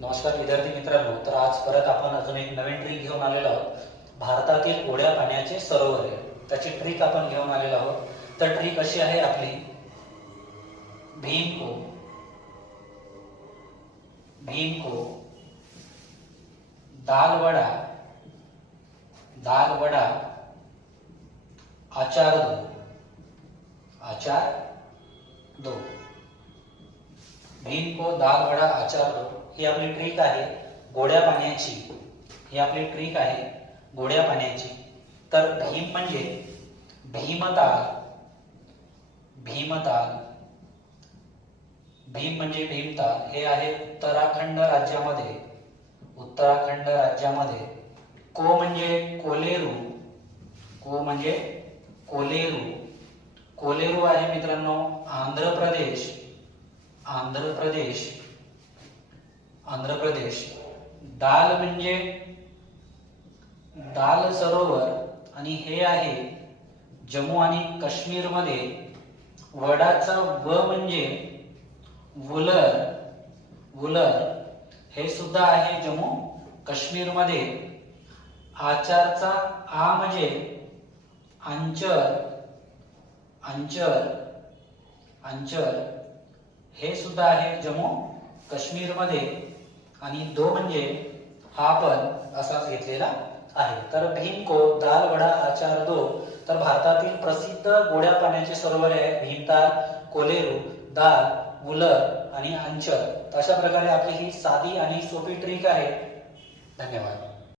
नमस्कार विद्यार्थी मित्रांनो, तर आज परत आपण अजून एक नवीन ट्रिक घेऊन आलेलो आहोत. भारतातील गोड्या पाण्याचे सरोवर आहे, त्याची ट्रिक आपण घेऊन आलेलो आहोत. तर ट्रिक अशी आहे आपली, भीम को दाल वड़ा अचार दो. भीम को दाल वड़ा अचार दो ही आपली ट्रिक आहे गोड्या पाण्याची. ही आपली ट्रिक आहे गोड्या पाण्याची. तर भीम म्हणजे भीमताल. भीम म्हणजे भीमताल. हे आहे उत्तराखंड राज्यामध्ये. को म्हणजे कोलेरू आहे मित्रांनो आंध्र प्रदेश. दाल म्हणजे दाल सरोवर आणि हे आहे जम्मू आणि काश्मीर मध्ये. वडाचा व म्हणजे वुलर हे सुद्धा आहे जम्मू काश्मीर मध्ये. आचारचा आ म्हणजे अंचर हे सुद्धा आहे जम्मू काश्मीर मध्ये. आणि दो म्हणजे हा पण असाच घेतलेला आहे. तर भीम को दाल वडा अचार दो. तर भारतातील प्रसिद्ध गोड्या पाण्याचे सरोवर आहे भीमताल, कोलेरू, दाल, वुलर आणि अंचर. अशा प्रकारे आपली ही साधी आणि सोपी ट्रिक आहे. धन्यवाद.